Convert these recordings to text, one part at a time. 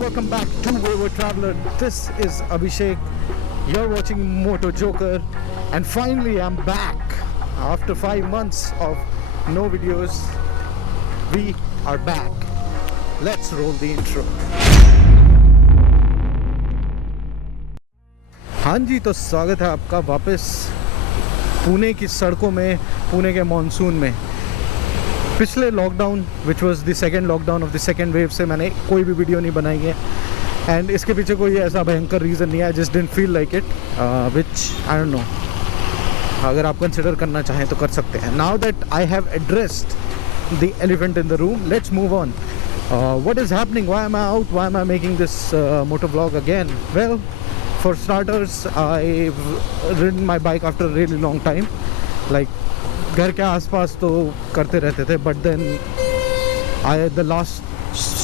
welcome back to Wayward Traveler. This is Abhishek. You're watching Moto Joker, and finally I'm back after 5 months of no videos. We are back. Let's roll the intro. हाँ जी, तो स्वागत है आपका वापस पुणे की सड़कों में, पुणे के मॉनसून में। पिछले lockdown which was the second lockdown of the second wave से मैंने कोई भी वीडियो नहीं बनाई है, एंड इसके पीछे कोई ऐसा भयंकर रीज़न नहीं है। I just didn't feel like it, which I don't know, अगर आप कंसिडर करना चाहें तो कर सकते हैं। Now that I have addressed the elephant in the room, let's move on. What is happening? Why am I out? Why am I making this motor vlog again? Well, for starters, I've ridden my bike after a really long time. Like, घर के आसपास तो करते रहते थे, but then the last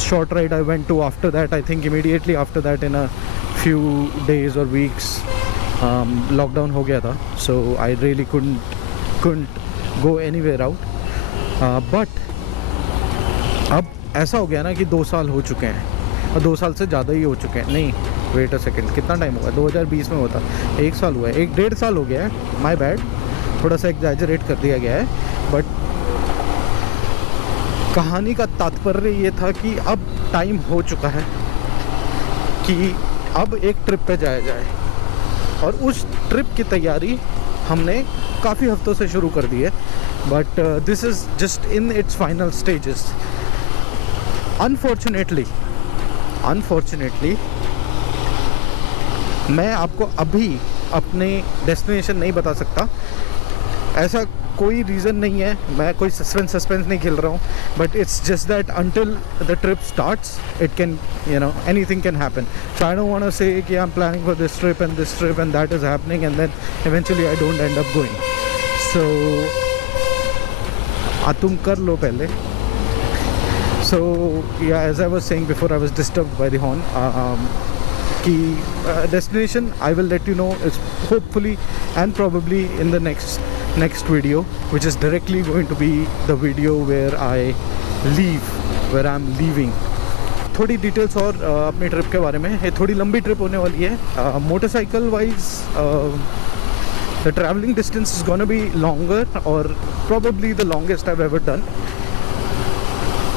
short ride I went to after that, I think immediately after that, in a few days or weeks, lockdown हो गया था, so I really couldn't go anywhere out. But अब ऐसा हो गया ना कि 2 साल हो चुके हैं, और 2 साल से ज़्यादा ही हो चुके हैं. नहीं, वेट अ सेकेंड, कितना टाइम हुआ? 2020 में होता, 1 साल हुआ है, 1-1.5 साल हो गया है. माय बैड, थोड़ा सा एग्जैजरेट कर दिया गया है, बट कहानी का तात्पर्य ये था कि अब टाइम हो चुका है कि अब एक ट्रिप पे जाया जाए, और उस ट्रिप की तैयारी हमने काफ़ी हफ्तों से शुरू कर दी है, but this is just in its final stages. Unfortunately मैं आपको अभी अपने डेस्टिनेशन नहीं बता सकता. ऐसा कोई रीज़न नहीं है, मैं कोई सस्पेंस नहीं खेल रहा हूँ, but it's just that until the trip starts it can, you know, anything can happen. So I don't want to say कि I am planning for this trip and that is happening and then eventually I don't end up going. So तुम कर लो पहले. So yeah, as I was saying before, I was disturbed by the horn. Destination I will let you know is hopefully and probably in the next video, which is directly going to be the video where I leave, where I'm leaving. थोड़ी details और अपनी trip के बारे में. ये थोड़ी लंबी trip होने वाली है. Motorcycle wise the traveling distance is gonna be longer, or probably the longest I've ever done.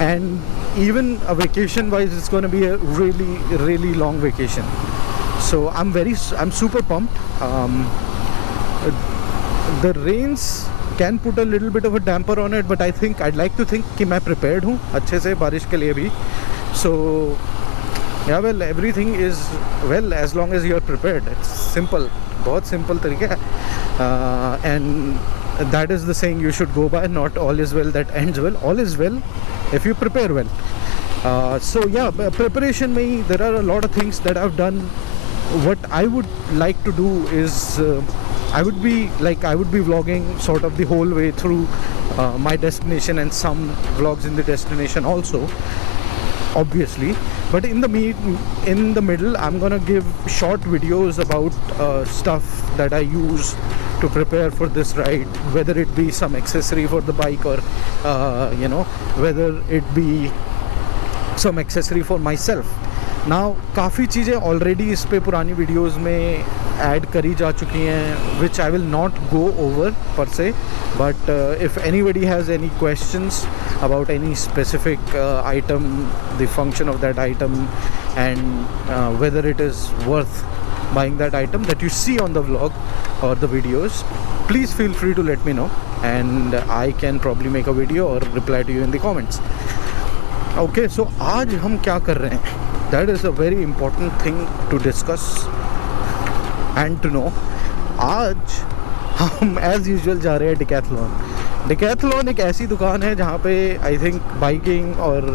And even a vacation wise, it's going to be a really long vacation. So I'm super pumped. The rains can put a little bit of a damper on it, but I'd like to think कि मैं prepared हूँ अच्छे से बारिश के लिए भी. So yeah, well, everything is well as long as you're prepared. It's simple, बहुत सिंपल तरीका है. And that is the saying you should go by. Not all is well that ends well. All is well if you prepare well. So yeah, preparation mein there are a lot of things that I've done. What I would like to do is I would be vlogging sort of the whole way through my destination, and some vlogs in the destination also, obviously. But in the middle I'm gonna give short videos about stuff that I use to prepare for this ride, whether it be some accessory for the bike, or you know, whether it be some accessory for myself. Now काफ़ी चीज़ें already इस पे पुरानी videos में add करी जा चुकी हैं, which I will not go over per se, but if anybody has any questions about any specific item, the function of that item, and whether it is worth buying that item that you see on the vlog or the videos, please feel free to let me know, and I can probably make a video or reply to you in the comments. Okay, so आज हम क्या कर रहे हैं? That is a very important thing to discuss and to know. आज हम as usual जा रहे हैं Decathlon एक ऐसी दुकान है जहाँ पे I think बाइकिंग और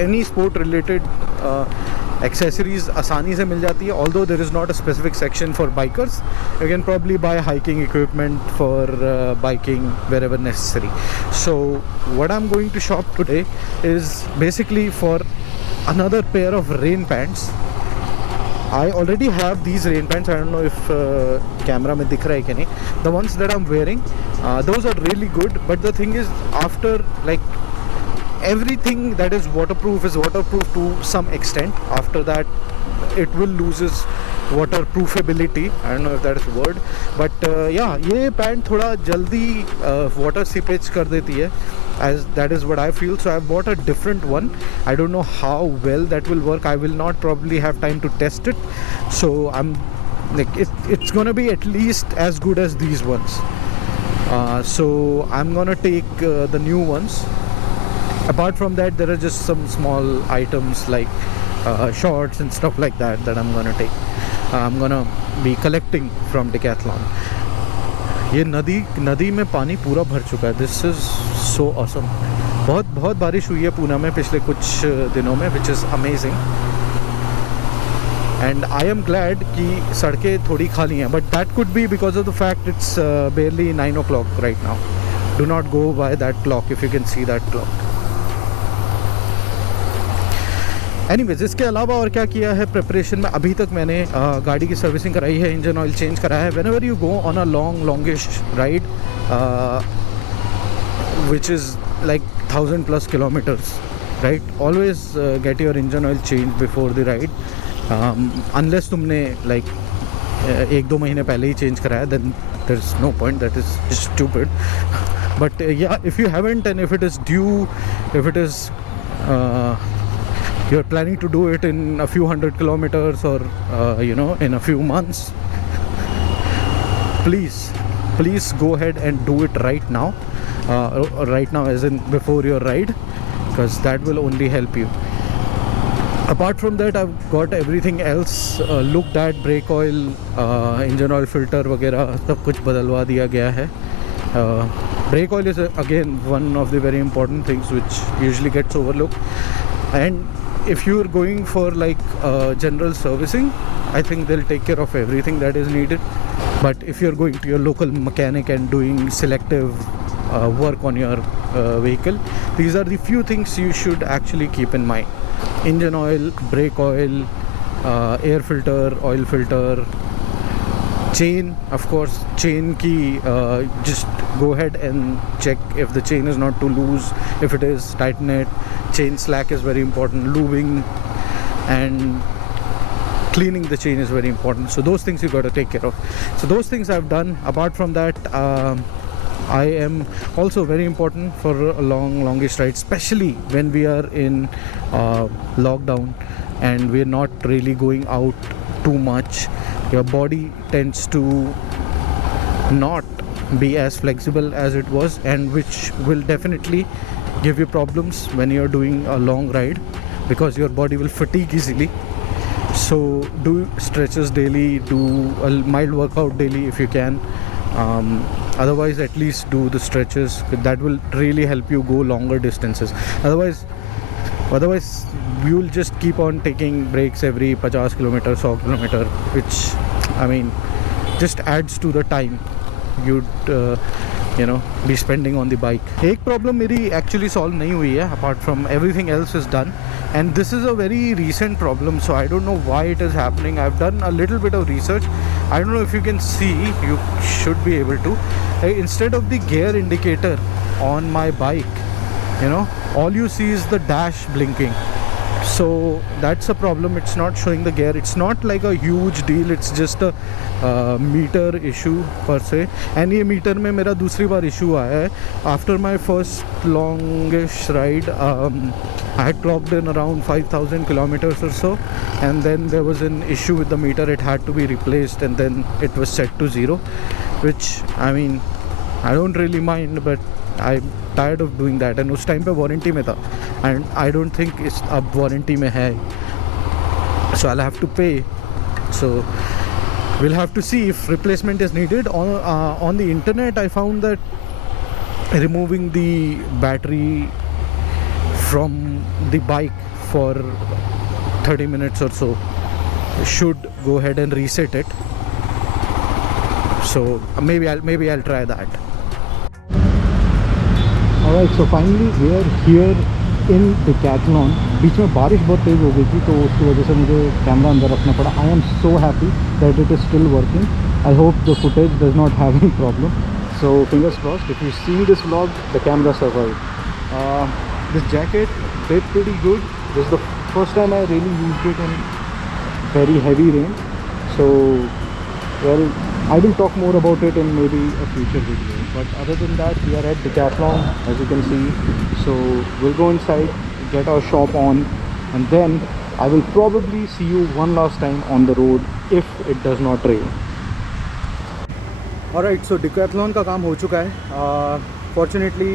any sport related accessories आसानी से मिल जाती है. Although there is not a specific section for bikers, you can probably buy hiking equipment for biking wherever necessary. So what I'm going to shop today is basically for another pair of rain pants. I already have these rain pants. I don't know if camera में दिख रहा है कि नहीं. The ones that I'm wearing, those are really good. But the thing is, after like everything that is waterproof to some extent. After that it will loses waterproofability. I don't know if that is a word, but yeah, ये pant थोड़ा जल्दी water seepage कर देती है, as that is what I feel. So I've bought a different one. I don't know how well that will work. I will not probably have time to test it, so I'm like it's gonna be at least as good as these ones. So I'm gonna take the new ones. Apart from that, there are just some small items like shorts and stuff like that I'm gonna take. I'm gonna be collecting from Decathlon. ये नदी में पानी पूरा भर चुका है. This is so awesome. बहुत बारिश हुई है पूना में पिछले कुछ दिनों में, which is amazing. And I am glad कि सड़कें थोड़ी खाली हैं, but that could be because of the fact it's barely 9 o'clock right now. Do not go by that clock if you can see that clock. Anyways, इसके अलावा और क्या किया है प्रिपरेशन में. अभी तक मैंने गाड़ी की सर्विसिंग कराई है, इंजन ऑयल चेंज कराया है. Whenever you go on a longest ride which is like 1000+ kilometers, right, always get your engine oil change before the ride. Unless तुमने लाइक 1-2 महीने पहले ही चेंज कराया, then there is no point, that is stupid. But yeah, if you haven't and if it is due, if it is you're planning to do it in a few 100 kilometers or you know, in a few months, please go ahead and do it right now. Right now as in before your ride, because that will only help you. Apart from that, I've got everything else looked at. brake oil, engine oil filter वगैरह सब कुछ बदलवा दिया गया है. Brake oil is again one of the very important things which usually gets overlooked. And if you're going for like general servicing, I think they'll take care of everything that is needed. But if you're going to your local mechanic and doing selective work on your vehicle, these are the few things you should actually keep in mind. Engine oil, brake oil, air filter, oil filter, chain, of course. Chain ki just go ahead and check if the chain is not too loose. If it is, tighten it. Chain slack is very important. Lubing and cleaning the chain is very important. So those things you got to take care of. So those things I've done. Apart from that, I am also very important for a longest ride, especially when we are in lockdown and we're not really going out too much. Your body tends to not be as flexible as it was, and which will definitely give you problems when you're doing a long ride, because your body will fatigue easily. So do stretches daily, do a mild workout daily if you can. Otherwise, at least do the stretches. That will really help you go longer distances. Otherwise you will just keep on taking breaks every 50 kilometer, 100 kilometer, which I mean just adds to the time you'd you know, be spending on the bike. एक problem मेरी actually solve नहीं हुई है, apart from everything else is done, and this is a very recent problem, so I don't know why it is happening. I've done a little bit of research. I don't know if you can see, you should be able to. Instead of the gear indicator on my bike, you know, all you see is the dash blinking. So that's a problem. It's not showing the gear. It's not like a huge deal. It's just a meter issue per se. And ये meter में मेरा दूसरी बार issue आया है. After my first longest ride, I had clocked in around 5,000 kilometers or so, and then there was an issue with the meter. It had to be replaced, and then it was set to 0, which I mean, I don't really mind, but I'm tired of doing that. And उस time पे warranty में था, and I don't think इस अब warranty में है, so I'll have to pay. So we'll have to see if replacement is needed. On the internet I found that removing the battery from the bike for 30 minutes or so should go ahead and reset it. So maybe I'll try that. Alright, so finally we are here in Decathlon. बीच में बारिश बहुत तेज़ हो गई थी, तो उसकी वजह से मुझे कैमरा अंदर रखना पड़ा. I am so happy that it is still working. I hope the footage does not have any problem. So fingers crossed. If you see this vlog, the camera survived. This jacket did pretty good. This is the first time I really used it in very heavy rain. So, well, I will talk more about it in maybe a future video. But other than that, we are at Decathlon, as you can see. So we'll go inside, get our shop on, and then I will probably see you one last time on the road if it does not rain. Alright, so Decathlon का काम हो चुका है. Fortunately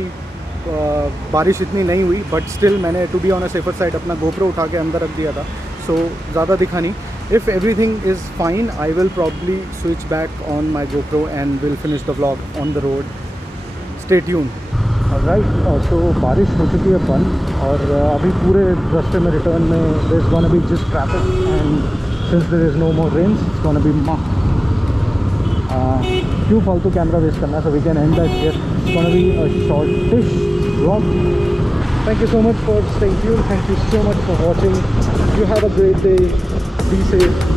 बारिश इतनी नहीं हुई, but still मैंने to be on a safer side अपना GoPro उठा के अंदर रख दिया था, so ज़्यादा दिखा नहीं. If everything is fine, I will probably switch back on my GoPro and will finish the vlog on the road. Stay tuned. Alright, so बारिश हो चुकी है बंद, और अभी पूरे रास्ते में रिटर्न में there's gonna be just traffic, and since there is no more rains, it's gonna be क्यों फालतू कैमरा वेस्ट करना. So we can end that here. It's gonna be a shortish vlog. Thank you so much for staying tuned. Thank you so much for watching. You have a great day. Be safe.